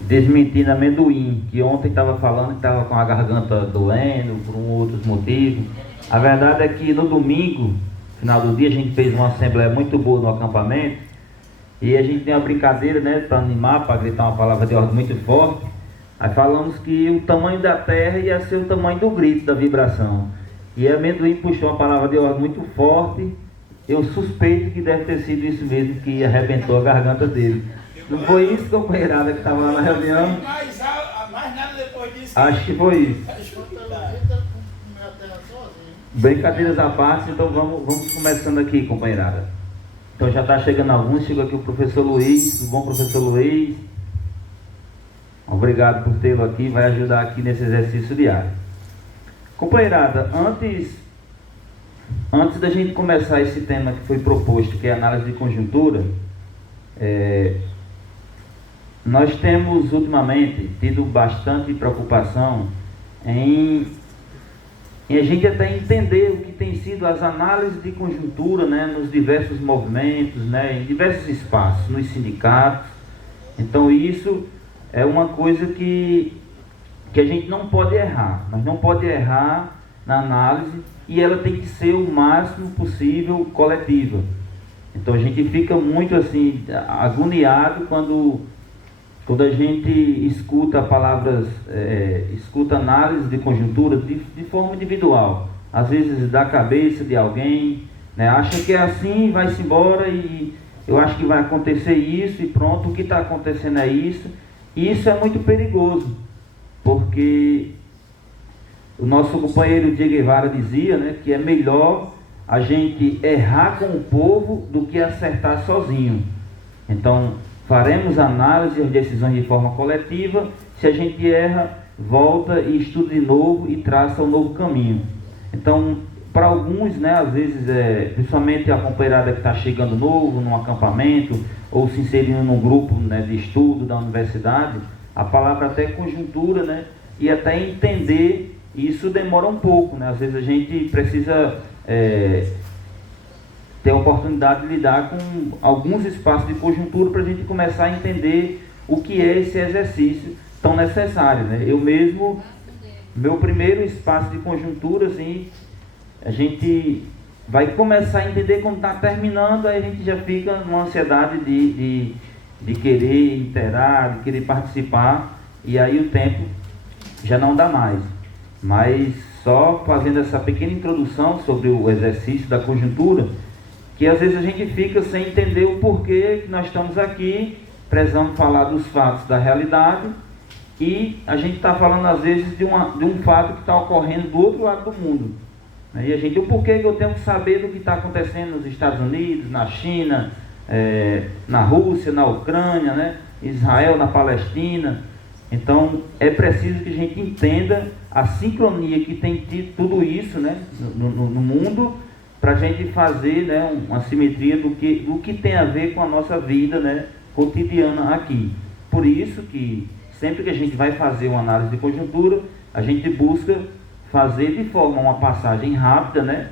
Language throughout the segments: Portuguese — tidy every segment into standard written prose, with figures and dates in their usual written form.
Desmentindo amendoim, que ontem estava falando que estava com a garganta doendo por outros motivos. A verdade é que no domingo, final do dia, a gente fez uma assembleia muito boa no acampamento e a gente tem uma brincadeira, né, para animar, para gritar uma palavra de ordem muito forte. Aí falamos que o tamanho da terra ia ser o tamanho do grito, da vibração. E amendoim puxou uma palavra de ordem muito forte. Eu suspeito que deve ter sido isso mesmo que arrebentou a garganta dele. Não foi isso, companheirada, que estava lá na reunião? Mais nada depois disso. Acho que foi isso. Brincadeiras à parte, então vamos começando aqui, companheirada. Então já está chegando alguns, chegou aqui o professor Luiz, tudo bom, professor Luiz? Obrigado por tê-lo aqui, vai ajudar aqui nesse exercício diário. Companheirada, antes da gente começar esse tema que foi proposto, que é a análise de conjuntura, nós temos ultimamente tido bastante preocupação em a gente até entender o que tem sido as análises de conjuntura, né, nos diversos movimentos, né, em diversos espaços, nos sindicatos. Então isso é uma coisa que a gente não pode errar. Nós não pode errar na análise e ela tem que ser o máximo possível coletiva. Então a gente fica muito assim agoniado quando a gente escuta palavras, escuta análise de conjuntura de forma individual, às vezes da cabeça de alguém, né, acha que é assim, vai-se embora e eu acho que vai acontecer isso e pronto, o que está acontecendo é isso. E isso é muito perigoso, porque o nosso companheiro Diego Guevara dizia, né, que é melhor a gente errar com o povo do que acertar sozinho. Então, faremos análise e as decisões de forma coletiva. Se a gente erra, volta e estuda de novo e traça um novo caminho. Então, para alguns, né, às vezes, principalmente a companheirada que está chegando novo num acampamento ou se inserindo num grupo, né, de estudo da universidade, a palavra até conjuntura, né, e até entender, isso demora um pouco, né? Às vezes a gente precisa ter a oportunidade de lidar com alguns espaços de conjuntura para a gente começar a entender o que é esse exercício tão necessário, né? Eu mesmo, meu primeiro espaço de conjuntura, assim, a gente vai começar a entender quando está terminando, aí a gente já fica numa ansiedade de querer interar, de querer participar, e aí o tempo já não dá mais. Mas só fazendo essa pequena introdução sobre o exercício da conjuntura, que às vezes a gente fica sem entender o porquê que nós estamos aqui, prezando falar dos fatos da realidade, e a gente está falando às vezes de um fato que está ocorrendo do outro lado do mundo. E a gente, o porquê que eu tenho que saber do que está acontecendo nos Estados Unidos, na China, na Rússia, na Ucrânia, né? Israel, na Palestina. Então é preciso que a gente entenda a sincronia que tem tido tudo isso, né, no mundo, para a gente fazer, né, uma simetria do que tem a ver com a nossa vida, né, cotidiana aqui. Por isso que sempre que a gente vai fazer uma análise de conjuntura, a gente busca fazer de forma uma passagem rápida, né,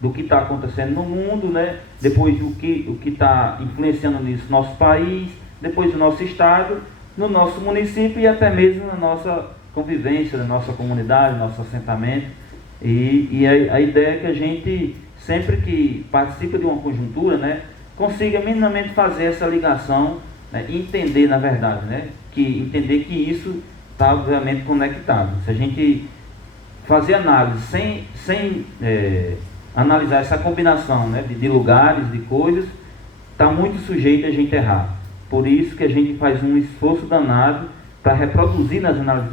do que está acontecendo no mundo, né, depois o que está influenciando nisso no nosso país, depois no nosso estado, no nosso município e até mesmo na nossa convivência, na nossa comunidade, no nosso assentamento. E a ideia é que a gente, sempre que participa de uma conjuntura, né, consiga minimamente fazer essa ligação, né, e entender, na verdade, né, entender que isso está obviamente conectado. Se a gente fazer análise sem analisar essa combinação, né, de lugares, de coisas, está muito sujeito a gente errar. Por isso que a gente faz um esforço danado para reproduzir nas análises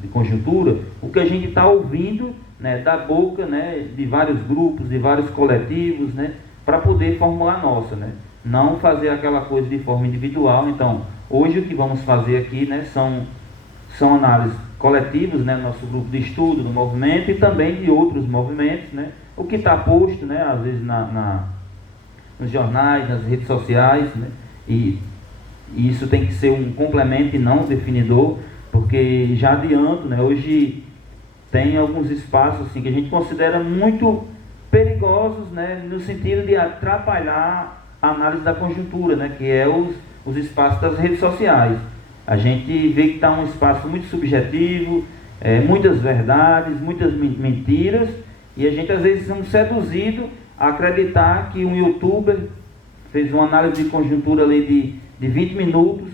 de conjuntura o que a gente está ouvindo, né, da boca, né, de vários grupos, de vários coletivos, né, para poder formular a nossa, né? Não fazer aquela coisa de forma individual. Então, hoje o que vamos fazer aqui, né, são análises coletivas, né, nosso grupo de estudo do movimento e também de outros movimentos, né, o que está posto, né, às vezes nos jornais, nas redes sociais, né, e isso tem que ser um complemento e não um definidor, porque já adianto, né, hoje tem alguns espaços assim, que a gente considera muito perigosos, né, no sentido de atrapalhar a análise da conjuntura, né, que é os espaços das redes sociais. A gente vê que está um espaço muito subjetivo, muitas verdades, muitas mentiras, e a gente às vezes é seduzido a acreditar que um youtuber fez uma análise de conjuntura ali de 20 minutos,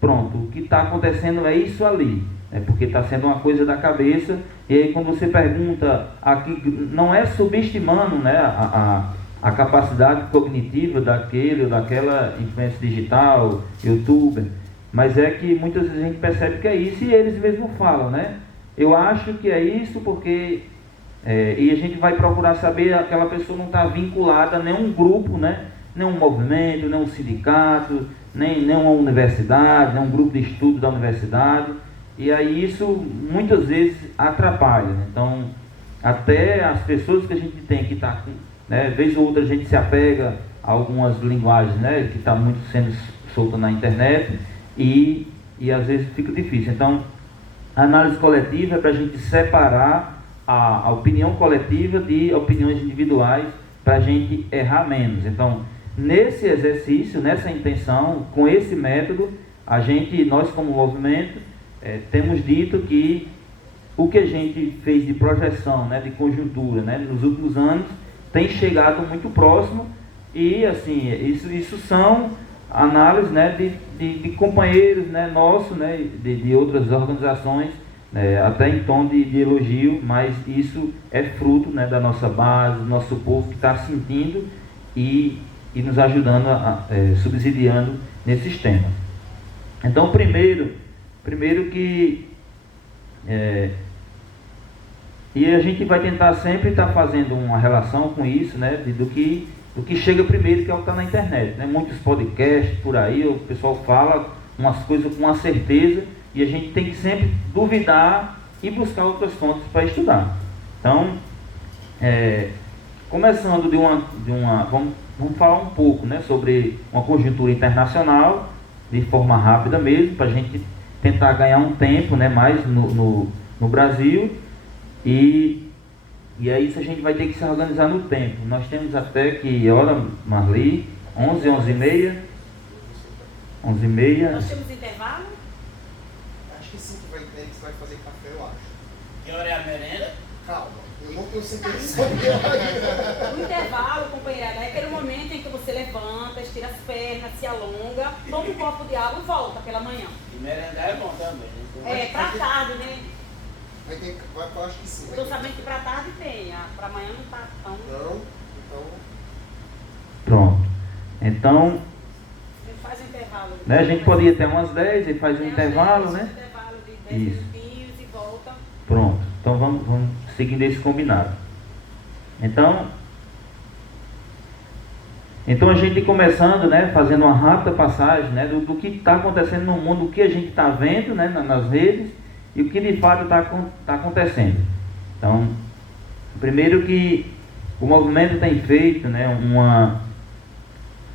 pronto, o que está acontecendo é isso ali, porque está sendo uma coisa da cabeça, e aí quando você pergunta, aqui, não é subestimando, né, a capacidade cognitiva daquele ou daquela influência digital, youtuber, mas é que muitas vezes a gente percebe que é isso e eles mesmos falam, né? Eu acho que é isso porque... e a gente vai procurar saber, aquela pessoa não está vinculada a nenhum grupo, né? Nenhum movimento, nenhum sindicato, nem uma universidade, nem um grupo de estudo da universidade. E aí isso muitas vezes atrapalha, né? Então, até as pessoas que a gente tem que estar com... Né, vez ou outra a gente se apega a algumas linguagens, né, que está muito sendo solta na internet e às vezes fica difícil. Então, a análise coletiva é para a gente separar a opinião coletiva de opiniões individuais para a gente errar menos. Então, nesse exercício, nessa intenção, com esse método, nós como movimento, temos dito que o que a gente fez de projeção, né, de conjuntura, né, nos últimos anos, tem chegado muito próximo e assim, isso são análises, né, de companheiros, né, nossos, né, de outras organizações, até em tom de elogio, mas isso é fruto, né, da nossa base, do nosso povo que está sentindo e nos ajudando, subsidiando nesses temas. Então, primeiro que... e a gente vai tentar sempre estar fazendo uma relação com isso, né, do que chega primeiro, que é o que está na internet, né? Muitos podcasts por aí, o pessoal fala umas coisas com uma certeza e a gente tem que sempre duvidar e buscar outras fontes para estudar. Então, começando vamos falar um pouco, né, sobre uma conjuntura internacional, de forma rápida mesmo, para a gente tentar ganhar um tempo, né, mais no Brasil. E é isso, a gente vai ter que se organizar no tempo. Nós temos até que hora, Marli? 11h30? 11h30. Nós temos intervalo? Acho que sim, que você vai fazer café, eu acho. Que hora é a merenda? Calma, eu não tenho certeza sobre ela. O intervalo, companheirada, é aquele momento em que você levanta, estira as pernas, se alonga, toma um copo de água e volta pela manhã. E merendar é bom também, né? Pra tarde, né? Eu acho que sim. Eu tô sabendo que pra tarde tem, pra amanhã não tá tão... Não, então... Pronto. Então, A gente faz o intervalo. né, a gente pode ir até umas 10 e faz um intervalo, né? Intervalo de 10 Isso. minutinhos e volta. Pronto. Então vamos seguindo esse combinado. Então a gente começando, né, fazendo uma rápida passagem, né, do que está acontecendo no mundo, o que a gente está vendo, né, nas redes e o que de fato está acontecendo. Então, primeiro que o movimento tem feito, né,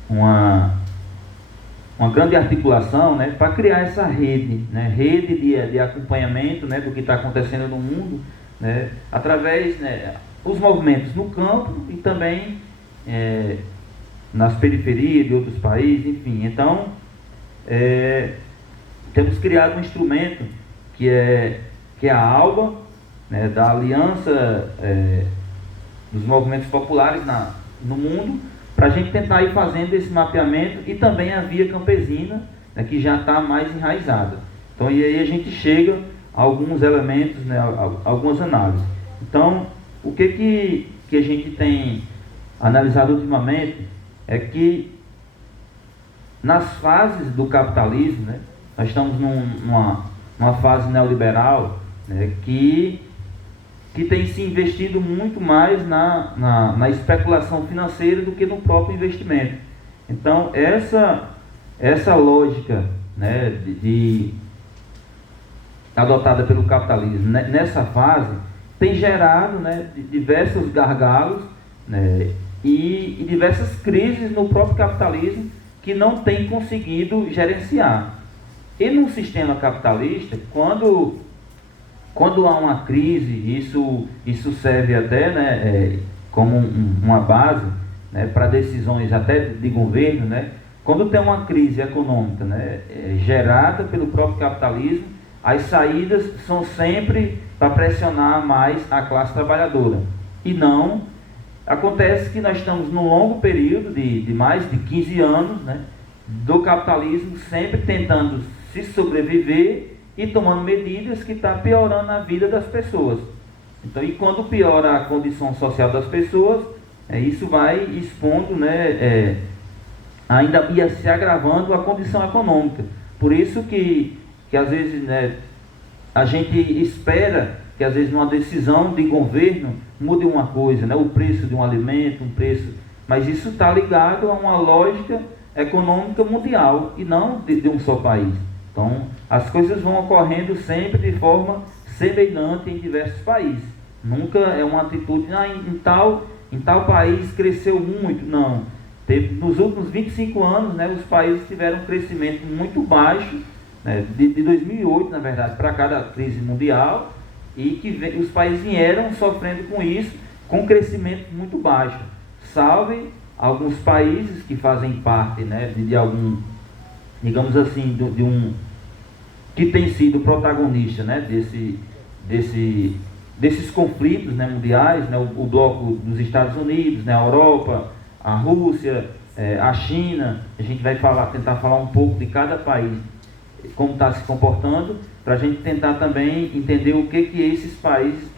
uma grande articulação, né, para criar essa rede, né, rede de acompanhamento, né, do que está acontecendo no mundo, né, através, né, os movimentos no campo e também nas periferias de outros países, enfim. Então, temos criado um instrumento que é a ALBA, né, da Aliança dos Movimentos Populares no mundo, para a gente tentar ir fazendo esse mapeamento, e também a Via Campesina, né, que já está mais enraizada. Então, e aí a gente chega a alguns elementos, né, algumas análises. Então, o que a gente tem analisado ultimamente é que nas fases do capitalismo, né, nós estamos numa fase neoliberal, né, que tem se investido muito mais na especulação financeira do que no próprio investimento. Então, essa lógica, né, adotada pelo capitalismo, né, nessa fase, tem gerado, né, diversos gargalos, né, e diversas crises no próprio capitalismo que não tem conseguido gerenciar. E no sistema capitalista, quando há uma crise, isso serve até, né, como uma base, né, para decisões até de governo, né, quando tem uma crise econômica, né, gerada pelo próprio capitalismo, as saídas são sempre para pressionar mais a classe trabalhadora. E não, acontece que nós estamos num longo período de mais de 15 anos, né, do capitalismo sempre tentando se sobreviver e tomando medidas que estão piorando a vida das pessoas. Então, e quando piora a condição social das pessoas, isso vai expondo, né, ainda ia se agravando a condição econômica. Por isso que às vezes, né, a gente espera que às vezes numa decisão de governo mude uma coisa, né, o preço de um alimento, mas isso está ligado a uma lógica econômica mundial e não de um só país. Então, as coisas vão ocorrendo sempre de forma semelhante em diversos países. Nunca é uma atitude, em tal país cresceu muito. Não. Nos últimos 25 anos, né, os países tiveram um crescimento muito baixo, né, de 2008, na verdade, para cada crise mundial, e que os países vieram sofrendo com isso, com um crescimento muito baixo. Salve alguns países que fazem parte, né, de algum, digamos assim, que tem sido protagonista, né, desses conflitos, né, mundiais, né, o bloco dos Estados Unidos, né, a Europa, a Rússia, a China. A gente vai tentar falar um pouco de cada país, como está se comportando, para a gente tentar também entender o que esses países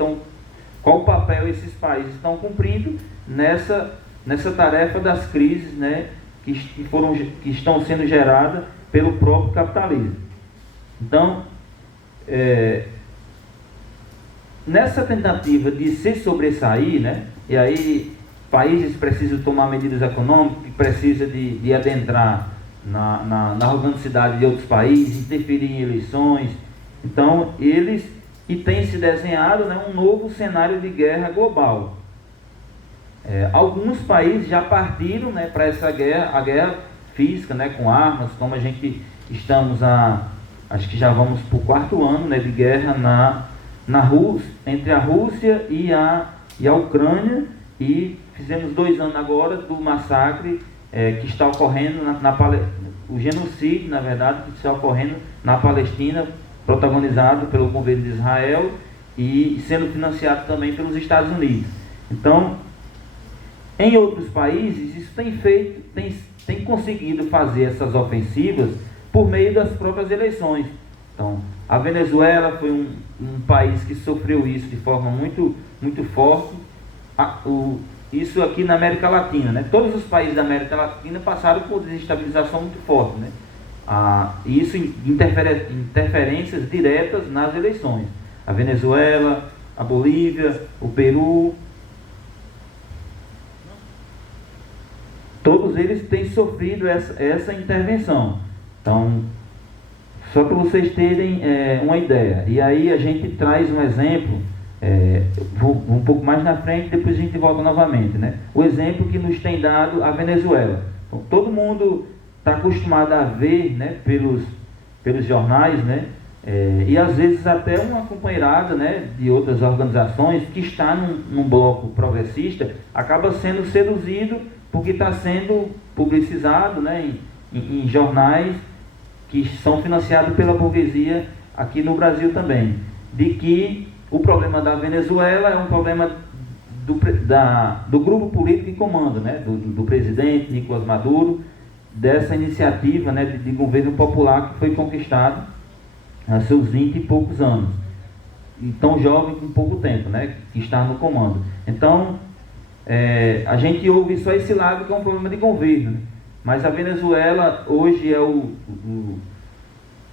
qual papel esses países estão cumprindo nessa tarefa das crises, né, que estão sendo geradas pelo próprio capitalismo. Então, nessa tentativa de se sobressair, né, e aí países precisam tomar medidas econômicas, precisam de adentrar na organicidade de outros países, interferir em eleições. Então, tem se desenhado, né, um novo cenário de guerra global. Alguns países já partiram, né, para essa guerra, a guerra física, né, com armas, como a gente estamos acho que já vamos para o 4º ano, né, de guerra entre a Rússia e a Ucrânia, e fizemos 2 anos agora do massacre que está ocorrendo o genocídio, na verdade, que está ocorrendo na Palestina, protagonizado pelo governo de Israel e sendo financiado também pelos Estados Unidos. Então, em outros países, isso tem conseguido fazer essas ofensivas por meio das próprias eleições. Então, a Venezuela foi um país que sofreu isso de forma muito, muito forte. Isso aqui na América Latina, né? Todos os países da América Latina passaram por desestabilização muito forte, né? Isso interferências diretas nas eleições. A Venezuela, a Bolívia, o Peru, todos eles têm sofrido essa intervenção. Então, só para vocês terem uma ideia. E aí a gente traz um exemplo, vou um pouco mais na frente, depois a gente volta novamente, né? O exemplo que nos tem dado a Venezuela. Então, todo mundo está acostumado a ver, né, pelos jornais, né, e às vezes até uma companheirada, né, de outras organizações que está num bloco progressista acaba sendo seduzido porque está sendo publicizado, né, em jornais que são financiados pela burguesia aqui no Brasil também, de que o problema da Venezuela é um problema do grupo político que comanda, né, do presidente Nicolás Maduro, dessa iniciativa, né, de governo popular que foi conquistado há seus 20 e poucos anos, e tão jovem com pouco tempo, né, que está no comando. Então, a gente ouve só esse lado que é um problema de governo, né? Mas a Venezuela hoje é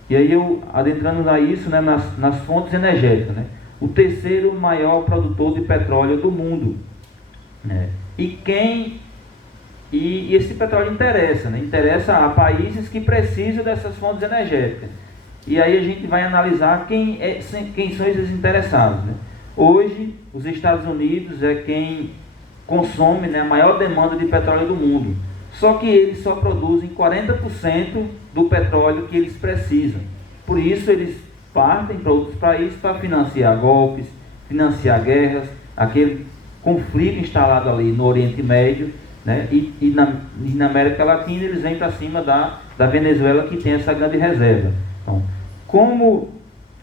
e aí eu adentrando a isso, né, nas fontes energéticas, né, o 3º maior produtor de petróleo do mundo, né? E esse petróleo interessa, né? Interessa a países que precisam dessas fontes energéticas. E aí a gente vai analisar quem são esses interessados, né? Hoje, os Estados Unidos é quem consome, né, a maior demanda de petróleo do mundo. Só que eles só produzem 40% do petróleo que eles precisam. Por isso, eles partem para outros países para financiar golpes, financiar guerras, aquele conflito instalado ali no Oriente Médio, né? E na América Latina eles vêm para cima da Venezuela, que tem essa grande reserva. Então, como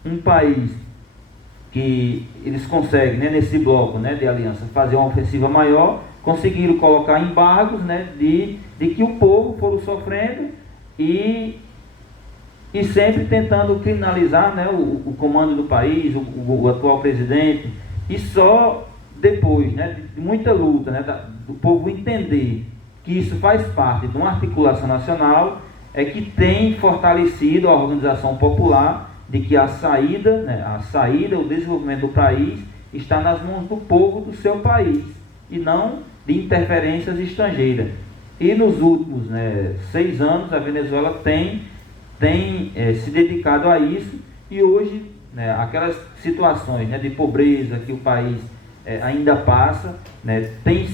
um país que eles conseguem, né, nesse bloco, né, de aliança, fazer uma ofensiva maior, conseguiram colocar embargos, né, de que o povo foram sofrendo e sempre tentando criminalizar, né, o comando do país, o atual presidente, e só depois, né, de muita luta, né, do povo entender que isso faz parte de uma articulação nacional, é que tem fortalecido a organização popular de que a saída, o desenvolvimento do país está nas mãos do povo do seu país e não de interferências estrangeiras. E nos últimos 6 anos a Venezuela tem se dedicado a isso, e hoje aquelas situações, né, de pobreza que o país ainda passa, né, tem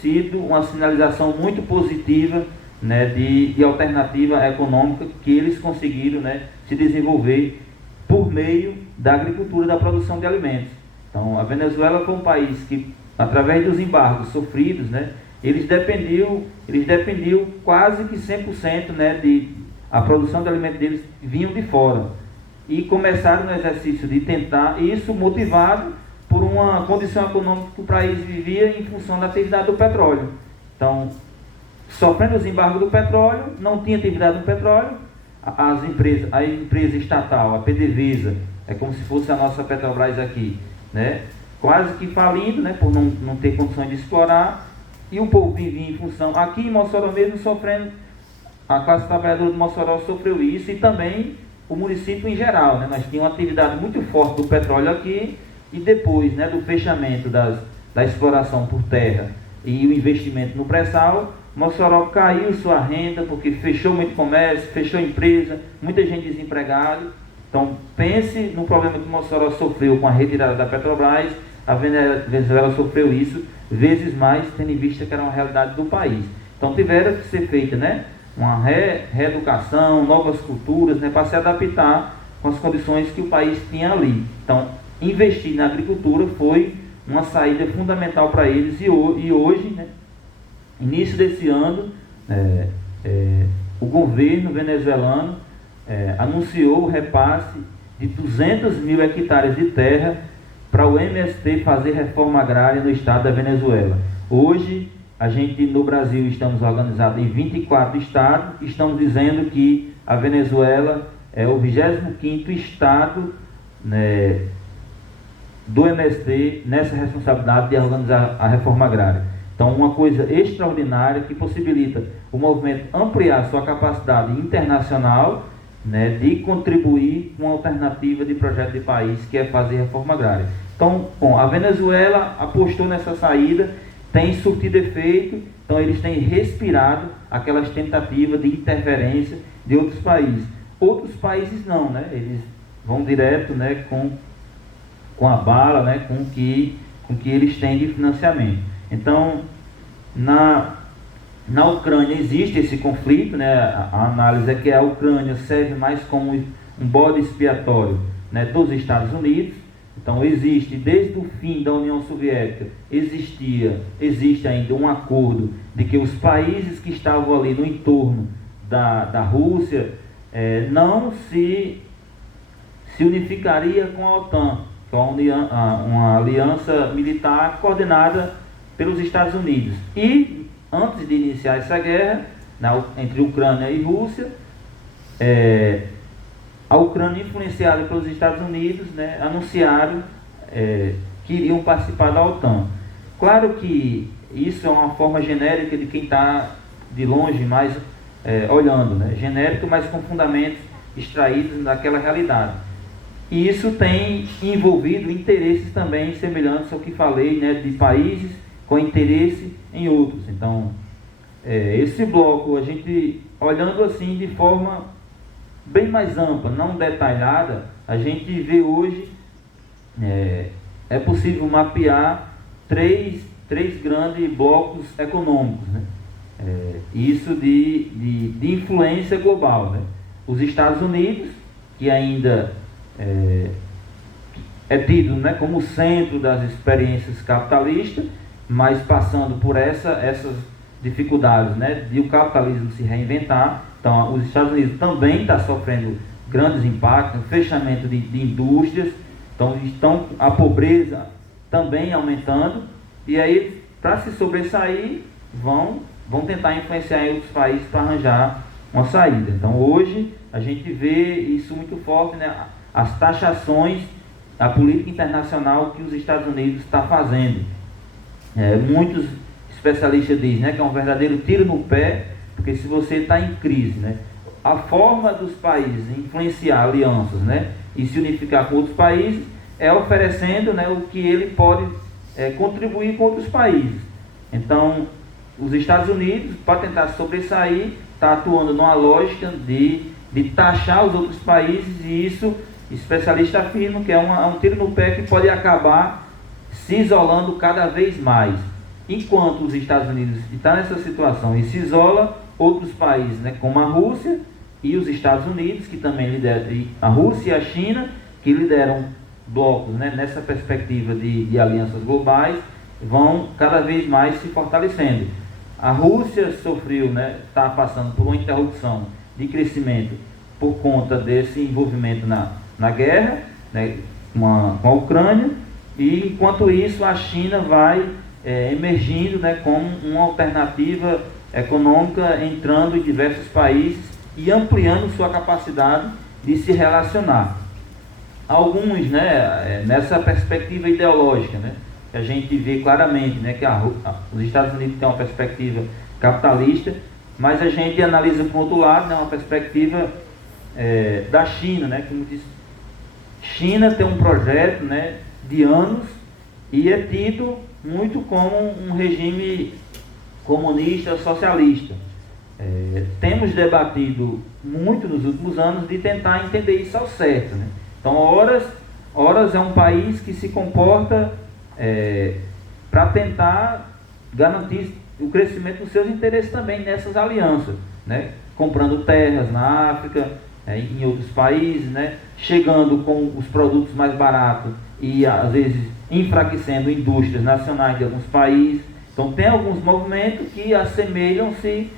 sido uma sinalização muito positiva, né, de alternativa econômica que eles conseguiram, né, se desenvolver por meio da agricultura e da produção de alimentos. Então, a Venezuela foi um país que, através dos embargos sofridos, né, eles dependiam quase que 100%, né, a produção de alimentos deles vinham de fora. E começaram no exercício de tentar, isso motivado por uma condição econômica que o país vivia em função da atividade do petróleo. Então, sofrendo os embargos do petróleo, não tinha atividade no petróleo, a empresa estatal, a PDVSA, é como se fosse a nossa Petrobras aqui, né, quase que falindo, né, por não ter condições de explorar, e o povo vivia em função, aqui em Mossoró mesmo, sofrendo, a classe trabalhadora de Mossoró sofreu isso, e também o município em geral, né, nós tínhamos uma atividade muito forte do petróleo aqui, e depois, né, do fechamento da exploração por terra e o investimento no pré-sal, Mossoró caiu sua renda, porque fechou muito comércio, fechou empresa, muita gente desempregada. Então, pense no problema que Mossoró sofreu com a retirada da Petrobras. A Venezuela sofreu isso vezes mais, tendo em vista que era uma realidade do país. Então, tiveram que ser feita, né, uma reeducação, novas culturas, né, para se adaptar com as condições que o país tinha ali. Então, investir na agricultura foi uma saída fundamental para eles, e hoje, né, início desse ano, o governo venezuelano anunciou o repasse de 200 mil hectares de terra para o MST fazer reforma agrária no estado da Venezuela. Hoje, a gente no Brasil estamos organizados em 24 estados, estamos dizendo que a Venezuela é o 25º estado, né, do MST nessa responsabilidade de organizar a reforma agrária. Então, uma coisa extraordinária que possibilita o movimento ampliar sua capacidade internacional, né, de contribuir com a alternativa de projeto de país, que é fazer reforma agrária. Então, bom, a Venezuela apostou nessa saída, tem surtido efeito, então eles têm respirado aquelas tentativas de interferência de outros países. Outros países não, né, eles vão direto, né, com a bala, né, com o que eles têm de financiamento. Então, na Ucrânia existe esse conflito, né? A análise é que a Ucrânia serve mais como um bode expiatório, né, dos Estados Unidos. Então, existe, desde o fim da União Soviética, existe ainda um acordo de que os países que estavam ali no entorno da Rússia não se unificaria com a OTAN, que é uma aliança militar coordenada pelos Estados Unidos. E antes de iniciar essa guerra entre Ucrânia e Rússia, a Ucrânia, influenciada pelos Estados Unidos, né, anunciaram que iriam participar da OTAN. Claro que isso é uma forma genérica de quem está de longe mais olhando, né, genérico, mas com fundamentos extraídos daquela realidade. E isso tem envolvido interesses também semelhantes ao que falei, né, de países com interesse em outros. Então, esse bloco, a gente olhando assim de forma bem mais ampla, não detalhada, a gente vê hoje, é possível mapear três grandes blocos econômicos, né? Isso de influência global, né? Os Estados Unidos, que ainda é tido, né, como centro das experiências capitalistas, mas passando por essas dificuldades, né, de o capitalismo se reinventar. Então, os Estados Unidos também estão sofrendo grandes impactos, fechamento de indústrias, então a pobreza também aumentando, e aí, para se sobressair, vão tentar influenciar em outros países para arranjar uma saída. Então, hoje, a gente vê isso muito forte, né, as taxações, a política internacional que os Estados Unidos está fazendo. Muitos especialistas dizem, né, que é um verdadeiro tiro no pé, porque se você está em crise, né, a forma dos países influenciar alianças, né, e se unificar com outros países é oferecendo, né, o que ele pode contribuir com outros países. Então, os Estados Unidos, para tentar sobressair, está atuando numa lógica de taxar os outros países, e isso, especialistas afirmam que é um tiro no pé que pode acabar se isolando cada vez mais. Enquanto os Estados Unidos estão nessa situação e se isola, outros países, né, como a Rússia e os Estados Unidos, que também lideram, a Rússia e a China, que lideram blocos, né, nessa perspectiva de alianças globais, vão cada vez mais se fortalecendo. A Rússia sofreu, né, está passando por uma interrupção de crescimento por conta desse envolvimento na guerra, né, com a Ucrânia, e enquanto isso a China vai emergindo, né, como uma alternativa econômica, entrando em diversos países e ampliando sua capacidade de se relacionar. Alguns, né, nessa perspectiva ideológica, né, que a gente vê claramente, né, que os Estados Unidos têm uma perspectiva capitalista, mas a gente analisa por outro lado, né, uma perspectiva da China, né, como diz, China tem um projeto, né, de anos e é tido muito como um regime comunista, socialista. Temos debatido muito nos últimos anos de tentar entender isso ao certo, né? Então, horas é um país que se comporta para tentar garantir o crescimento dos seus interesses também nessas alianças, né? Comprando terras na África, em outros países, né? Chegando com os produtos mais baratos e às vezes enfraquecendo indústrias nacionais de alguns países. Então tem alguns movimentos que assemelham-se,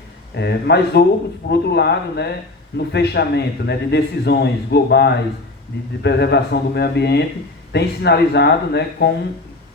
mas outros, por outro lado, né, no fechamento, né, de decisões globais, de preservação do meio ambiente, tem sinalizado, né, com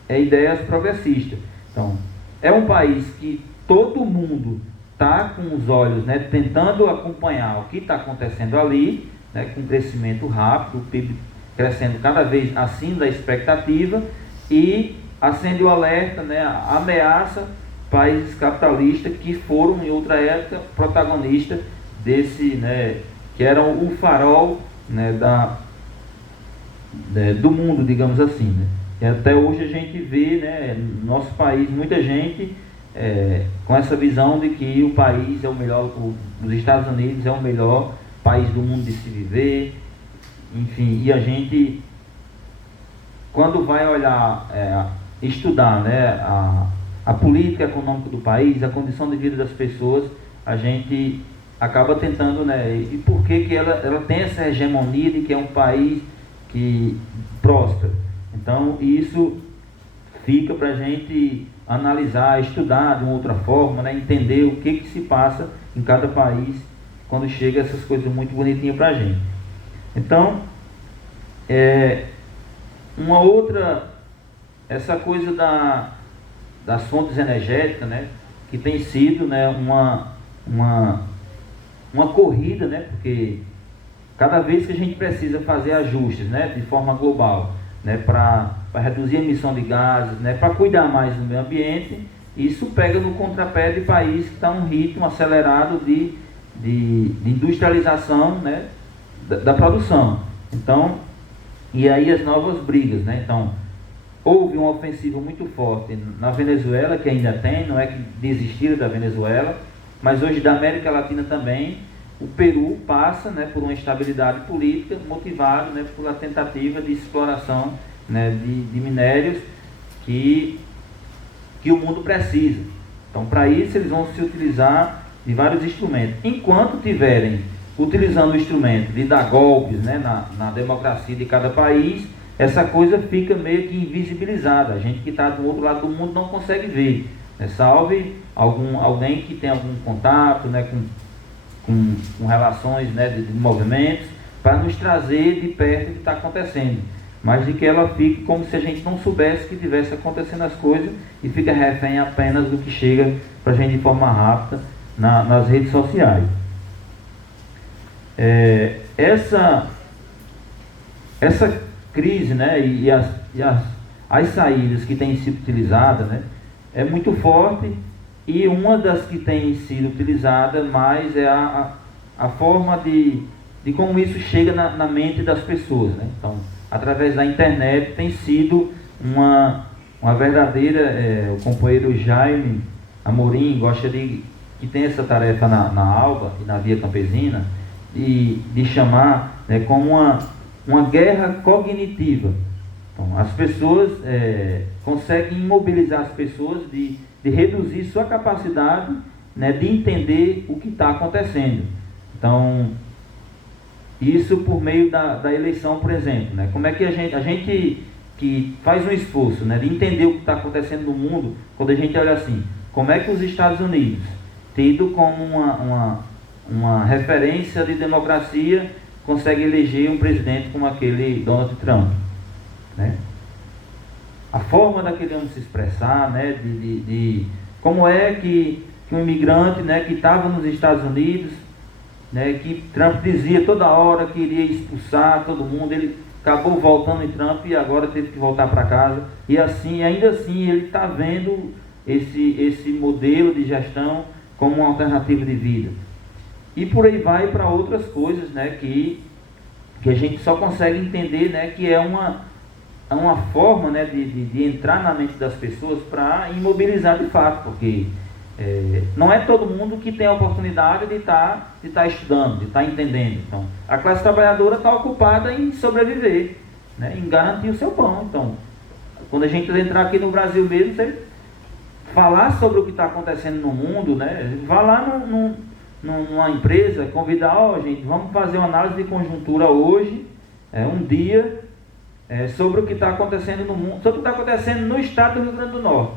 ideias progressistas. Então, é um país que todo mundo está com os olhos, né, tentando acompanhar o que está acontecendo ali, né, com crescimento rápido, o PIB crescendo cada vez acima da expectativa, e acende o alerta, né, a ameaça países capitalistas que foram em outra época protagonistas desse, né, que eram o farol, né, do mundo, digamos assim, né. E até hoje a gente vê, né, no nosso país muita gente com essa visão de que o país é o melhor, os Estados Unidos é o melhor país do mundo de se viver, enfim, e a gente, quando vai olhar, estudar, né, a política econômica do país, a condição de vida das pessoas, a gente acaba tentando, né, e por que ela tem essa hegemonia de que é um país que próspera. Então, isso fica para a gente analisar, estudar de uma outra forma, né, entender o que se passa em cada país quando chega essas coisas muito bonitinhas para a gente. Então, uma outra, essa coisa das fontes energéticas, né, que tem sido, né, uma corrida, né, porque cada vez que a gente precisa fazer ajustes, né, de forma global, né, para reduzir a emissão de gases, né, para cuidar mais do meio ambiente, isso pega no contrapé de país que está num ritmo acelerado de industrialização, né, da produção. Então, e aí as novas brigas, né? Então, houve uma ofensiva muito forte na Venezuela, que ainda tem, não é que desistiram da Venezuela, mas hoje da América Latina também, o Peru passa, né, por uma instabilidade política motivado, né, por uma tentativa de exploração, né, de minérios que o mundo precisa. Então, para isso, eles vão se utilizar de vários instrumentos. Enquanto tiverem utilizando o instrumento de dar golpes, né, na democracia de cada país, essa coisa fica meio que invisibilizada. A gente que está do outro lado do mundo não consegue ver, né? Salve alguém que tem algum contato, né, com relações, né, de movimentos, para nos trazer de perto o que está acontecendo, mas de que ela fique como se a gente não soubesse que tivesse acontecendo as coisas e fica refém apenas do que chega para a gente de forma rápida nas redes sociais. Essa crise, né, e as saídas que têm sido utilizadas, né, é muito forte, e uma das que tem sido utilizada mais é a forma de como isso chega na mente das pessoas, né? Então, através da internet tem sido uma verdadeira, o companheiro Jaime Amorim gosta que tem essa tarefa na Alba e na Via Campesina, de chamar, né, como uma guerra cognitiva. Então, as pessoas conseguem imobilizar as pessoas de reduzir sua capacidade, né, de entender o que está acontecendo. Então, isso por meio da eleição, por exemplo, né? Como é que a gente que faz um esforço, né, de entender o que está acontecendo no mundo, quando a gente olha assim, como é que os Estados Unidos, tido como uma referência de democracia, consegue eleger um presidente como aquele Donald Trump, né? A forma daquele homem se expressar, né, de como é que um imigrante, né, que estava nos Estados Unidos, né, que Trump dizia toda hora que iria expulsar todo mundo, ele acabou voltando em Trump e agora teve que voltar para casa, e assim, ainda assim ele está vendo esse modelo de gestão como uma alternativa de vida. E por aí vai para outras coisas, né, que a gente só consegue entender, né, que é uma forma, né, de entrar na mente das pessoas para imobilizar de fato, porque não é todo mundo que tem a oportunidade de estar estudando, de estar entendendo. Então, a classe trabalhadora está ocupada em sobreviver, né, em garantir o seu pão. Então, quando a gente entrar aqui no Brasil mesmo, você falar sobre o que está acontecendo no mundo, né, vá lá numa empresa, convidar, gente, vamos fazer uma análise de conjuntura hoje, um dia, sobre o que está acontecendo no mundo, sobre o que está acontecendo no estado do Rio Grande do Norte,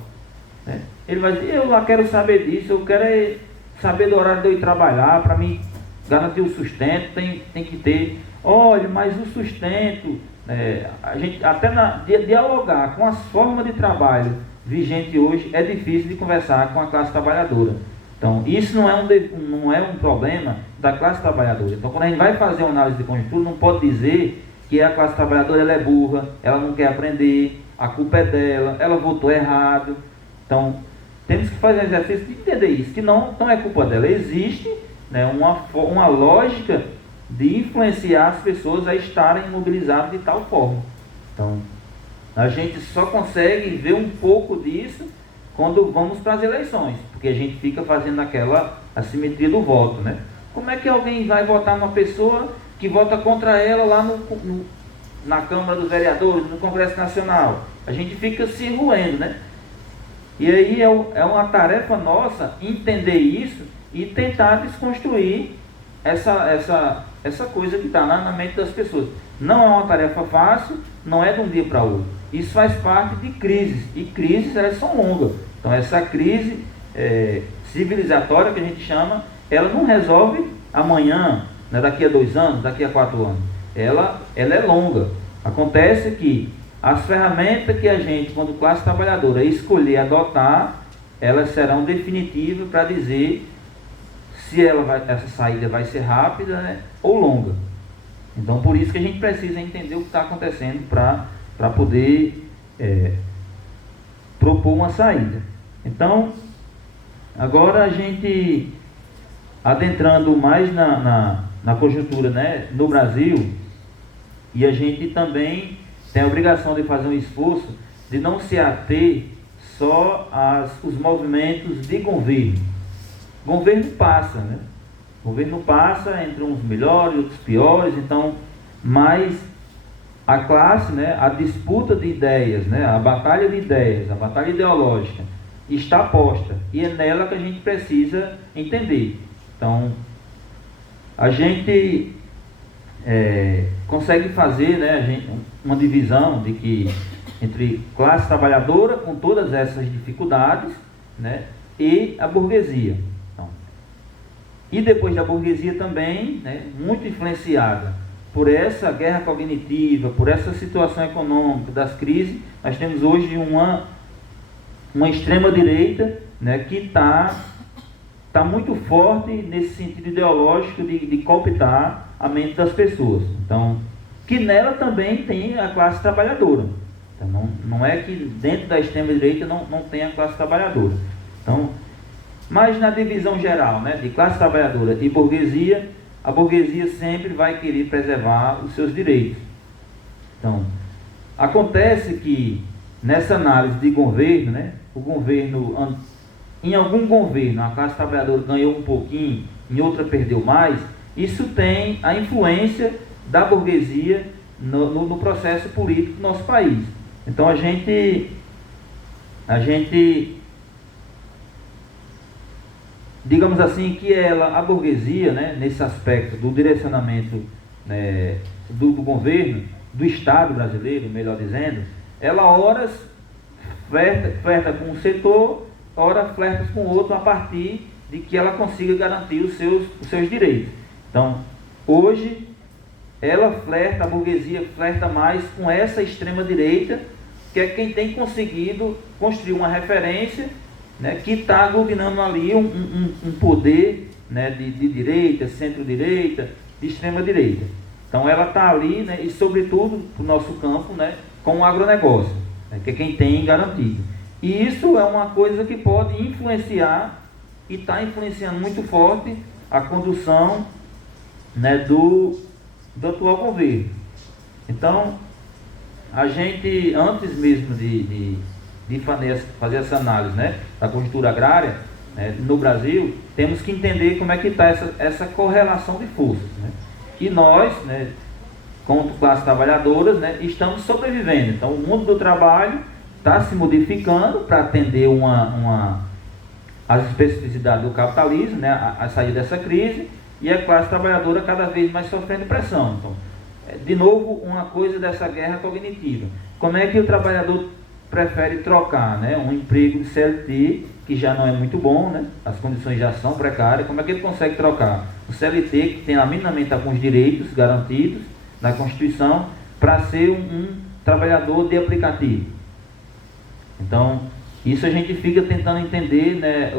né? Ele vai dizer, eu lá quero saber disso, eu quero saber do horário de eu ir trabalhar, para mim garantir o sustento, tem que ter. Olha, mas o sustento, a gente até dialogar com as formas de trabalho vigente hoje, é difícil de conversar com a classe trabalhadora. Então, isso não é um problema da classe trabalhadora. Então, quando a gente vai fazer uma análise de conjuntura, não pode dizer que a classe trabalhadora ela é burra, ela não quer aprender, a culpa é dela, ela votou errado. Então, temos que fazer um exercício de entender isso, que não é culpa dela. Existe, né, uma lógica de influenciar as pessoas a estarem mobilizadas de tal forma. Então, a gente só consegue ver um pouco disso quando vamos para as eleições, porque a gente fica fazendo aquela assimetria do voto, né? Como é que alguém vai votar numa pessoa que vota contra ela lá na Câmara dos Vereadores, no Congresso Nacional? A gente fica se roendo, né? E aí é uma tarefa nossa entender isso e tentar desconstruir essa coisa que está na mente das pessoas. Não é uma tarefa fácil, não é de um dia para outro. Isso faz parte de crises, e crises elas são longas. Então essa crise civilizatória que a gente chama, ela não resolve amanhã, né, daqui a 2 anos, daqui a 4 anos. Ela é longa. Acontece que as ferramentas que a gente, quando classe trabalhadora, escolher adotar, elas serão definitivas para dizer se essa saída vai ser rápida, né, ou longa. Então, por isso que a gente precisa entender o que está acontecendo para poder propor uma saída. Então, agora a gente, adentrando mais na conjuntura, né, no Brasil, e a gente também tem a obrigação de fazer um esforço de não se ater só os movimentos de governo. Governo passa, né? Governo passa entre uns melhores, outros piores, então, mas a classe, né, a disputa de ideias, né, a batalha de ideias, a batalha ideológica está posta, e é nela que a gente precisa entender. Então, a gente consegue fazer, né, uma divisão entre classe trabalhadora com todas essas dificuldades, né, e a burguesia. Então, e depois da burguesia também, né, muito influenciada por essa guerra cognitiva, por essa situação econômica, das crises, nós temos hoje uma extrema-direita, né, que está muito forte nesse sentido ideológico de cooptar a mente das pessoas. Então, que nela também tem a classe trabalhadora. Então, não é que dentro da extrema-direita não tem a classe trabalhadora. Então, mas na divisão geral, né, de classe trabalhadora e burguesia, a burguesia sempre vai querer preservar os seus direitos. Então, acontece que nessa análise de governo, né, o governo, em algum governo, a classe trabalhadora ganhou um pouquinho, em outra perdeu mais. Isso tem a influência da burguesia no processo político do nosso país. Então a gente digamos assim que a burguesia, né, nesse aspecto do direcionamento, né, do governo, do Estado brasileiro, melhor dizendo, ela horas flerta com um setor, ora flerta com outro, a partir de que ela consiga garantir os seus direitos. Então, hoje, a burguesia flerta mais com essa extrema-direita, que é quem tem conseguido construir uma referência, né, que está aglutinando ali um poder, né, de direita, centro-direita, de extrema-direita. Então, ela está ali, né, e sobretudo para o nosso campo, né, com o agronegócio, né, que é quem tem garantido. E isso é uma coisa que pode influenciar, e está influenciando muito forte, a condução, né, do atual governo. Então, a gente, antes mesmo de fazer essa análise, né, da conjuntura agrária, né, no Brasil, temos que entender como é que está essa correlação de forças, né? E nós, né, como classe trabalhadoras, né, estamos sobrevivendo. Então, o mundo do trabalho está se modificando para atender as especificidades do capitalismo, né, a sair dessa crise, e a classe trabalhadora cada vez mais sofrendo pressão. Então, de novo, uma coisa dessa guerra cognitiva. Como é que o trabalhador prefere trocar, né, um emprego de CLT, que já não é muito bom, né, as condições já são precárias, como é que ele consegue trocar o CLT, que tem lá minimamente alguns direitos garantidos na Constituição, para ser um trabalhador de aplicativo? Então, isso a gente fica tentando entender, né,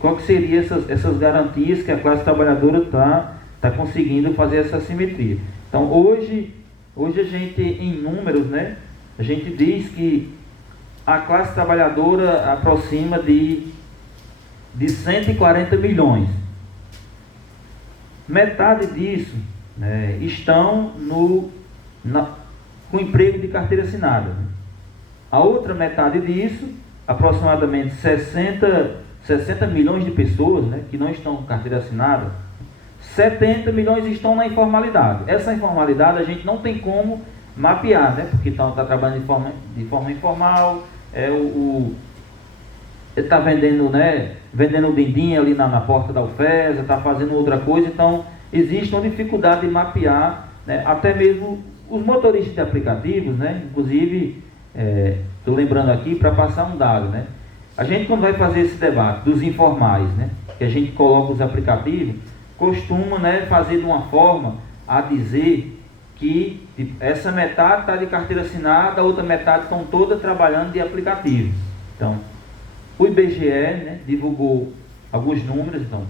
qual que seria essas garantias que a classe trabalhadora está conseguindo fazer essa simetria. Então, hoje a gente, em números, né, a gente diz que a classe trabalhadora aproxima de 140 milhões. Metade disso, né, estão com emprego de carteira assinada. A outra metade disso, aproximadamente 60 milhões de pessoas, né, que não estão com carteira assinada, 70 milhões estão na informalidade. Essa informalidade a gente não tem como mapear, né, porque está trabalhando de forma informal, ele está vendendo, né, vendendo din-din ali na porta da UFESA, está fazendo outra coisa. Então existe uma dificuldade de mapear, né, até mesmo os motoristas de aplicativos, né, inclusive estou lembrando aqui para passar um dado, né, a gente, quando vai fazer esse debate dos informais, né, que a gente coloca os aplicativos, costuma, né, fazer de uma forma a dizer que essa metade está de carteira assinada, a outra metade estão todas trabalhando de aplicativo. Então, o IBGE, né, divulgou alguns números. Então,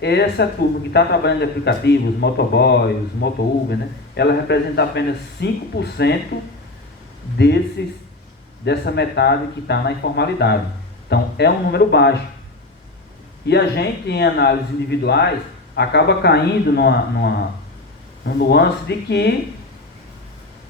essa turma que está trabalhando de aplicativos, motoboy, os moto-Uber, né, ela representa apenas 5% dessa metade que está na informalidade. Então, é um número baixo. E a gente, em análises individuais, acaba caindo numa nuance de que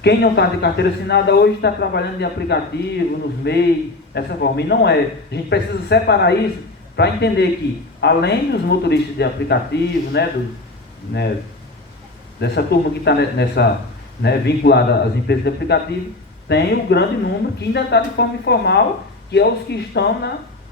quem não está de carteira assinada hoje está trabalhando de aplicativo, nos MEI, dessa forma. E não é. A gente precisa separar isso para entender que, além dos motoristas de aplicativo, né, dessa turma que está vinculada às empresas de aplicativo, tem um grande número que ainda está de forma informal, que é os que estão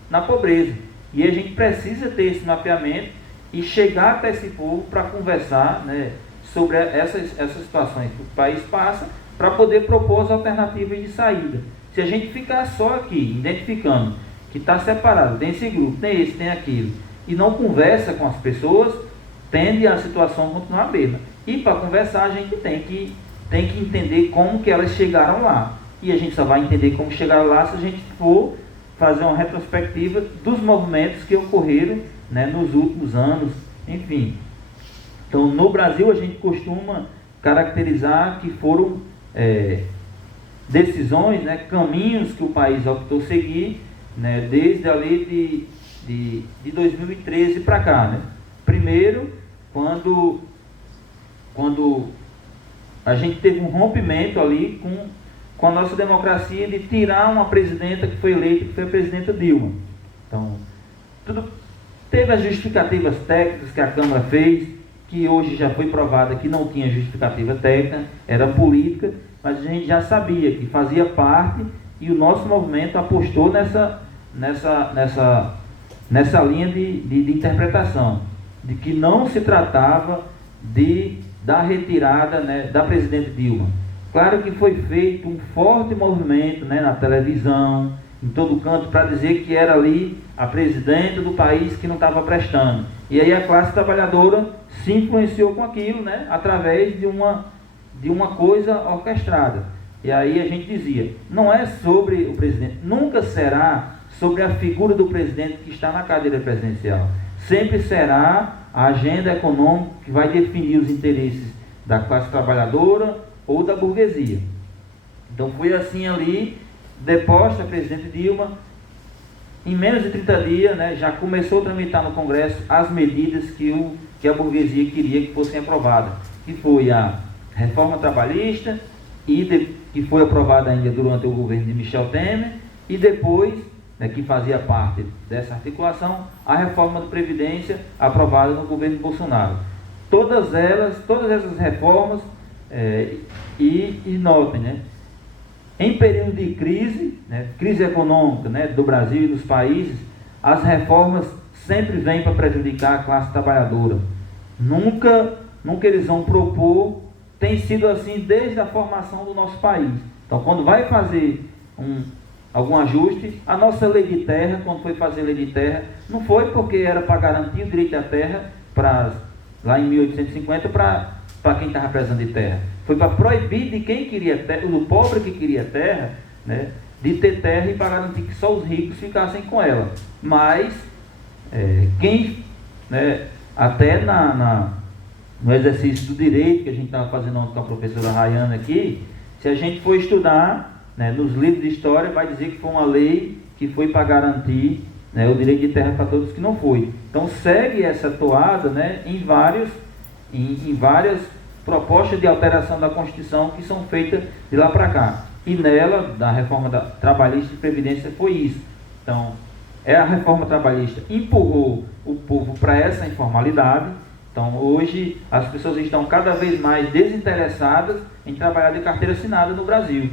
na pobreza. E a gente precisa ter esse mapeamento e chegar até esse povo para conversar, né, sobre essas situações que o país passa, para poder propor as alternativas de saída. Se a gente ficar só aqui, identificando que está separado, tem esse grupo, tem esse, tem aquilo, e não conversa com as pessoas, tende a situação continuar a mesma. E para conversar a gente tem que entender como que elas chegaram lá. E a gente só vai entender como chegaram lá se a gente for fazer uma retrospectiva dos movimentos que ocorreram, né, nos últimos anos, enfim. Então, no Brasil, a gente costuma caracterizar que foram decisões, né, caminhos que o país optou seguir, né, desde a lei de 2013 para cá. Né? Primeiro, quando a gente teve um rompimento ali com a nossa democracia de tirar uma presidenta que foi eleita, que foi a presidenta Dilma. Então, teve as justificativas técnicas que a Câmara fez, que hoje já foi provada que não tinha justificativa técnica, era política, mas a gente já sabia que fazia parte e o nosso movimento apostou nessa linha de interpretação, de que não se tratava da retirada, né, da presidente Dilma. Claro que foi feito um forte movimento, né, na televisão, em todo canto, para dizer que era ali a presidenta do país que não estava prestando. E aí a classe trabalhadora se influenciou com aquilo, né, através de uma coisa orquestrada. E aí a gente dizia, não é sobre o presidente, nunca será sobre a figura do presidente que está na cadeira presidencial. Sempre será a agenda econômica que vai definir os interesses da classe trabalhadora ou da burguesia. Então foi assim ali, deposta a presidente Dilma, em menos de 30 dias, né, já começou a tramitar no Congresso as medidas que a burguesia queria que fossem aprovadas, que foi a reforma trabalhista, que foi aprovada ainda durante o governo de Michel Temer, e depois, né, que fazia parte dessa articulação, a reforma da Previdência aprovada no governo de Bolsonaro. Todas essas reformas, e notem, né, em período de crise, né, crise econômica, né, do Brasil e dos países, as reformas sempre vêm para prejudicar a classe trabalhadora. Nunca eles vão propor, tem sido assim desde a formação do nosso país. Então, quando vai fazer algum ajuste, a nossa lei de terra, quando foi fazer a lei de terra, não foi porque era para garantir o direito à terra, lá em 1850, para quem estava precisando de terra. Foi para proibir de quem queria terra, do pobre que queria terra, né, de ter terra e para garantir que só os ricos ficassem com ela. Mas, quem, né, até no exercício do direito que a gente estava fazendo ontem com a professora Rayana aqui, se a gente for estudar, né, nos livros de história, vai dizer que foi uma lei que foi para garantir, né, o direito de terra para todos, que não foi. Então segue essa toada, né, em várias propostas de alteração da Constituição que são feitas de lá para cá. E nela, da reforma trabalhista e previdência, foi isso. Então, a reforma trabalhista empurrou o povo para essa informalidade. Então, hoje, as pessoas estão cada vez mais desinteressadas em trabalhar de carteira assinada no Brasil.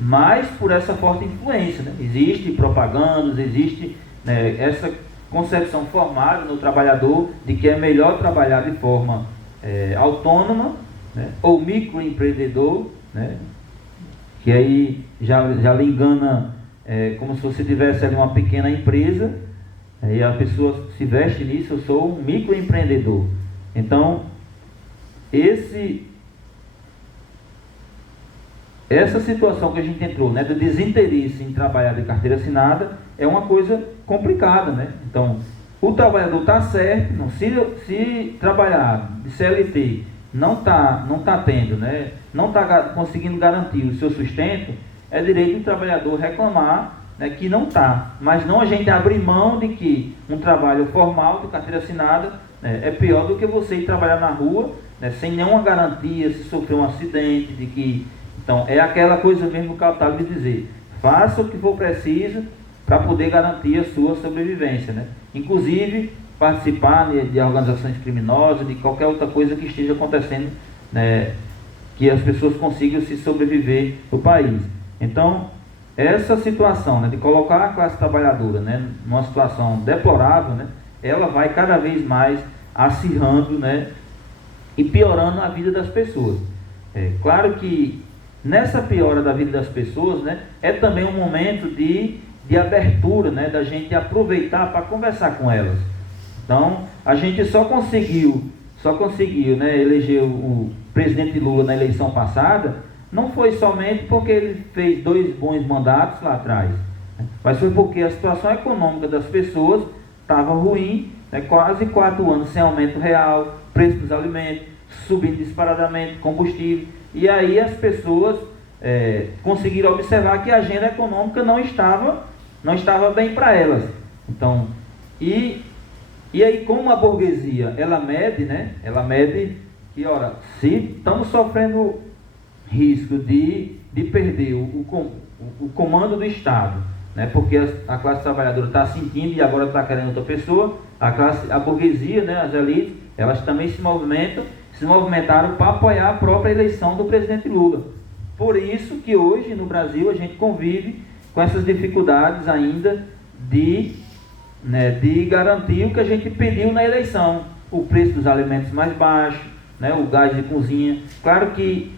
Mas por essa forte influência, né? Existe propagandas, existe, né, essa concepção formada no trabalhador de que é melhor trabalhar de forma autônoma, né, ou microempreendedor, né, que aí já lhe engana, como se você tivesse ali uma pequena empresa, e a pessoa se veste nisso, eu sou um microempreendedor. Então, essa situação que a gente entrou, né, do desinteresse em trabalhar de carteira assinada, é uma coisa complicada, né? Então, o trabalhador está certo, não, se trabalhar de CLT não tá tendo, né, não está conseguindo garantir o seu sustento, é direito do trabalhador reclamar, né, que não está. Mas não a gente abrir mão de que um trabalho formal de carteira assinada, né, é pior do que você ir trabalhar na rua, né, sem nenhuma garantia, se sofrer um acidente, de que... Então, é aquela coisa mesmo que eu estava de dizer, faça o que for preciso para poder garantir a sua sobrevivência, né? Inclusive, participar, né, de organizações criminosas, de qualquer outra coisa que esteja acontecendo, né, que as pessoas consigam se sobreviver no país. Então, essa situação, né, de colocar a classe trabalhadora, né, numa situação deplorável, né, ela vai cada vez mais acirrando, né, e piorando a vida das pessoas. Claro que nessa piora da vida das pessoas, né, é também um momento de de abertura, né, da gente aproveitar para conversar com elas. Então, a gente só conseguiu, né, eleger o presidente Lula na eleição passada, não foi somente porque ele fez 2 bons mandatos lá atrás, né, mas foi porque a situação econômica das pessoas estava ruim, né, quase 4 anos sem aumento real, preço dos alimentos, subindo disparadamente, combustível, e aí as pessoas conseguiram observar que a agenda econômica não estava bem para elas. Então, e aí como a burguesia, ela mede, né? Ela mede que, ora, se estamos sofrendo risco de perder o comando do Estado, né? Porque a classe trabalhadora está sentindo e agora está querendo outra pessoa, a burguesia, né? As elites, elas também se movimentaram para apoiar a própria eleição do presidente Lula. Por isso que hoje no Brasil a gente convive com essas dificuldades ainda de garantir o que a gente pediu na eleição, o preço dos alimentos mais baixo, né, o gás de cozinha. Claro que,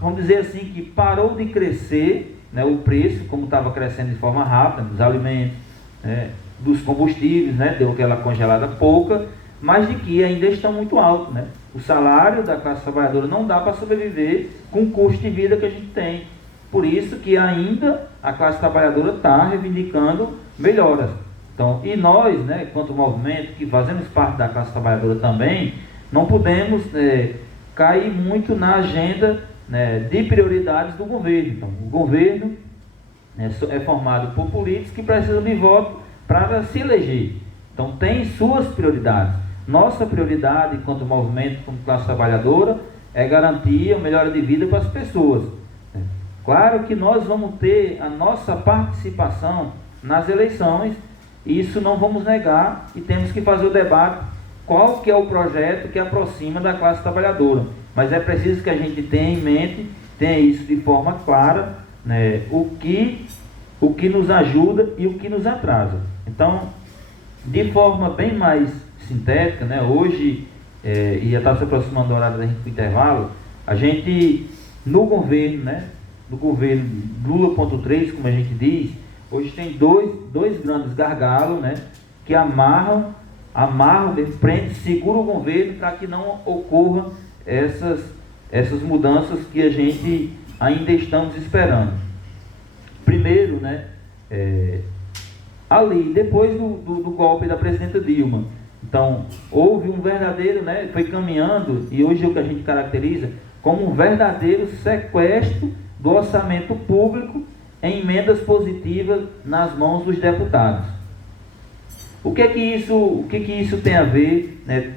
vamos dizer assim, que parou de crescer, né, o preço, como estava crescendo de forma rápida, dos alimentos, né, dos combustíveis, né, deu aquela congelada pouca, mas de que ainda estão muito altos, né? O salário da classe trabalhadora não dá para sobreviver com o custo de vida que a gente tem. Por isso que ainda a classe trabalhadora está reivindicando melhoras. Então, e nós, né, quanto movimento, que fazemos parte da classe trabalhadora também, não podemos cair muito na agenda, né, de prioridades do governo. Então, o governo é formado por políticos que precisam de voto para se eleger. Então, tem suas prioridades. Nossa prioridade, enquanto movimento, como classe trabalhadora, é garantir a melhora de vida para as pessoas. Claro que nós vamos ter a nossa participação nas eleições, isso não vamos negar, e temos que fazer o debate qual que é o projeto que aproxima da classe trabalhadora. Mas é preciso que a gente tenha em mente, tenha isso de forma clara, né, o que nos ajuda e o que nos atrasa. Então, de forma bem mais sintética, né, hoje, e já está se aproximando do horário da gente para o intervalo, a gente, no governo, né, do governo Lula.3, como a gente diz, hoje tem dois grandes gargalos, né, que amarram, prendem, seguram o governo para que não ocorram essas mudanças que a gente ainda estamos esperando. Primeiro, né, ali, depois do golpe da presidenta Dilma, então, houve um verdadeiro, né, foi caminhando, e hoje é o que a gente caracteriza como um verdadeiro sequestro do orçamento público em emendas positivas nas mãos dos deputados. O que isso tem a ver, né,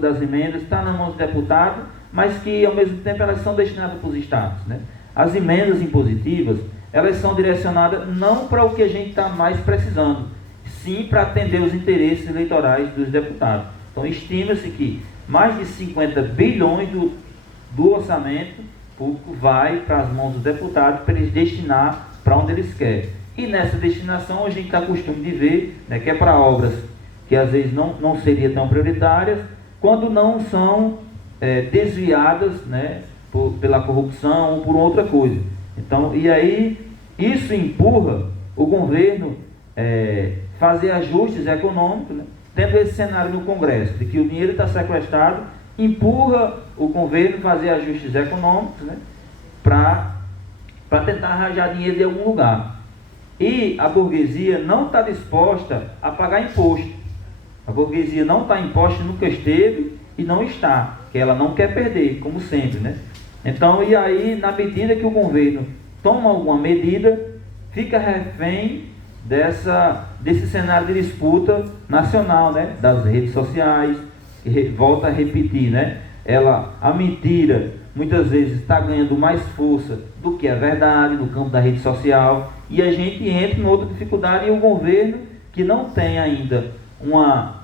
das emendas, está nas mãos dos deputados, mas que ao mesmo tempo elas são destinadas para os estados, né? As emendas impositivas, elas são direcionadas não para o que a gente está mais precisando, sim para atender os interesses eleitorais dos deputados. Então, estima-se que mais de 50 bilhões do orçamento público vai para as mãos dos deputados para eles destinar para onde eles querem. E nessa destinação a gente está costume de ver, né, que é para obras que às vezes não seriam tão prioritárias, quando não são desviadas, né, pela corrupção ou por outra coisa. Então, e aí isso empurra o governo fazer ajustes econômicos, né? Tendo esse cenário no Congresso, de que o dinheiro está sequestrado, empurra o governo fazer ajustes econômicos, né? Para tentar arranjar dinheiro de algum lugar. E a burguesia não está disposta a pagar imposto. A burguesia não está imposta, nunca esteve e não está, que ela não quer perder, como sempre, né? Então, e aí, na medida que o governo toma alguma medida, fica refém desse cenário de disputa nacional, né, das redes sociais, e volta a repetir, né, a mentira muitas vezes está ganhando mais força do que a verdade no campo da rede social, e a gente entra em outra dificuldade, e o governo, que não tem ainda uma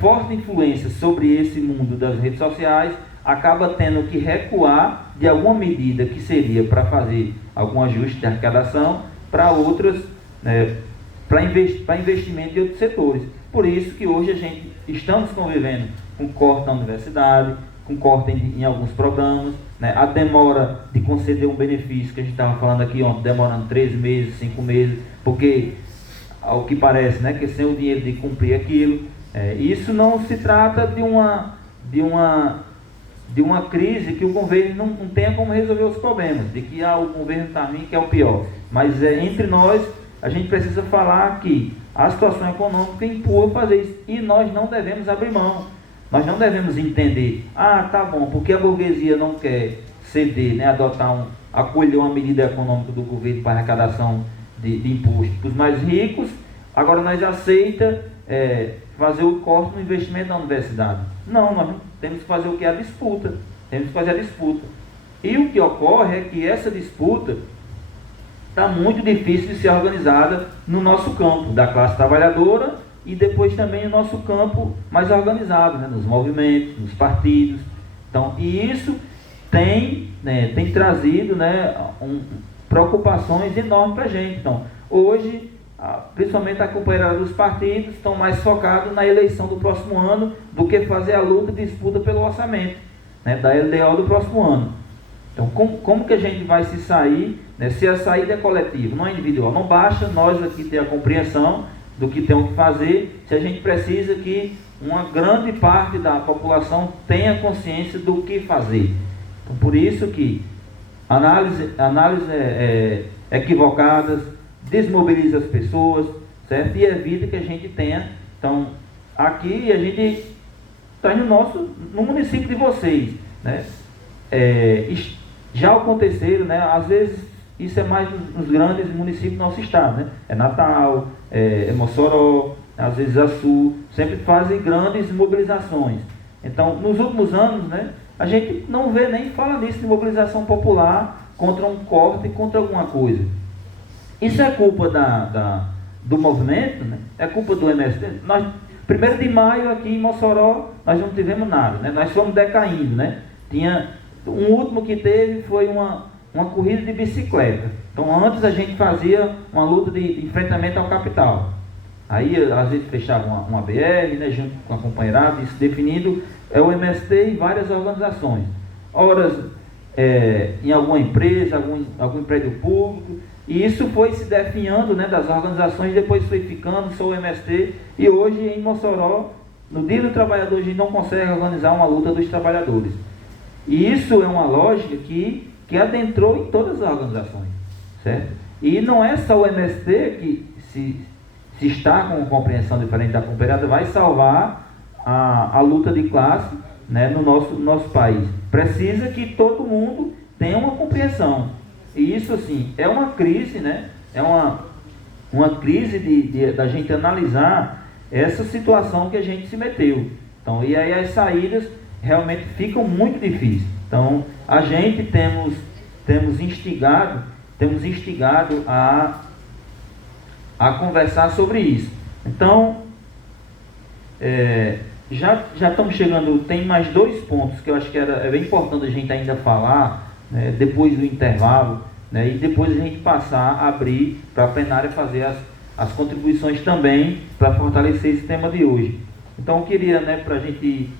forte influência sobre esse mundo das redes sociais, acaba tendo que recuar de alguma medida que seria para fazer algum ajuste de arrecadação para outras, para investimento em outros setores. Por isso que hoje estamos convivendo com corte na universidade, com corte em alguns programas, né? A demora de conceder um benefício, que a gente estava falando aqui ontem, demorando 3 meses, 5 meses, porque, ao que parece, né, que sem o dinheiro de cumprir aquilo, isso não se trata de uma crise que o governo não tenha como resolver os problemas, de que o governo está ruim, que é o pior. Mas entre nós, a gente precisa falar que a situação econômica empurra fazer isso, e nós não devemos abrir mão. Nós não devemos entender, tá bom, porque a burguesia não quer ceder, né, acolher uma medida econômica do governo para arrecadação de imposto para os mais ricos, agora nós aceita fazer o corte no investimento na universidade. Não, nós temos que fazer o que é a disputa. Temos que fazer a disputa. E o que ocorre é que essa disputa está muito difícil de ser organizada no nosso campo, da classe trabalhadora, e depois também no nosso campo mais organizado, né, nos movimentos, nos partidos. Então, e isso tem trazido, né, preocupações enormes para a gente. Então, hoje, principalmente a companheirada dos partidos estão mais focados na eleição do próximo ano do que fazer a luta e disputa pelo orçamento, né, da LDO do próximo ano. Então, como que a gente vai se sair, né, se a saída é coletiva, não é individual? Não basta nós aqui ter a compreensão do que temos que fazer, se a gente precisa que uma grande parte da população tenha consciência do que fazer. Então, por isso que análises equivocadas desmobiliza as pessoas, certo? E evita que a gente tenha. Então, aqui a gente está no município de vocês, né? Já aconteceram, né? Às vezes isso é mais nos grandes municípios do nosso estado, né? É Natal, é Mossoró, às vezes Açu, sempre fazem grandes mobilizações. Então, nos últimos anos, né, a gente não vê nem fala nisso de mobilização popular contra um corte, contra alguma coisa. Isso é culpa do movimento, né? É culpa do MST. Nós, 1º de maio aqui em Mossoró, nós não tivemos nada, né? Nós fomos decaindo, né? Um último que teve foi uma corrida de bicicleta. Então, antes a gente fazia uma luta de enfrentamento ao capital. Aí, às vezes, fechava uma BR, né, junto com a companheirada, isso definido, é o MST e várias organizações. Horas em alguma empresa, algum prédio público, e isso foi se definhando, né, das organizações, depois foi ficando só o MST, e hoje em Mossoró, no Dia do Trabalhador, a gente não consegue organizar uma luta dos trabalhadores. E isso é uma lógica que adentrou em todas as organizações, certo? E não é só o MST que, se está com uma compreensão diferente da companheirada, vai salvar a luta de classe, né, no nosso país. Precisa que todo mundo tenha uma compreensão. E isso, assim, é uma crise, né? É uma crise da gente analisar essa situação que a gente se meteu. Então, e aí as saídas realmente ficam muito difíceis. Então, a gente temos instigado a conversar sobre isso. Então, já estamos chegando, tem mais 2 pontos que eu acho que é bem importante a gente ainda falar, né, depois do intervalo, né, e depois a gente passar a abrir para a plenária fazer as contribuições também para fortalecer esse tema de hoje. Então, eu queria, né, para a gente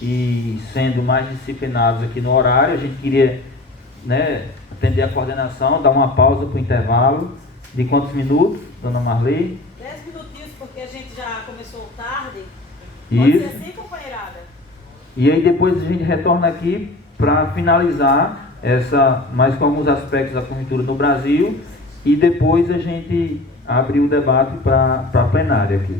ir sendo mais disciplinados aqui no horário, a gente queria, né, atender a coordenação, dar uma pausa para o intervalo. De quantos minutos, dona Marley? 10 minutinhos, porque a gente já começou tarde. Isso. Pode ser assim, companheirada? E aí depois a gente retorna aqui para finalizar mais com alguns aspectos da conjuntura no Brasil, e depois a gente abre o debate para a plenária aqui.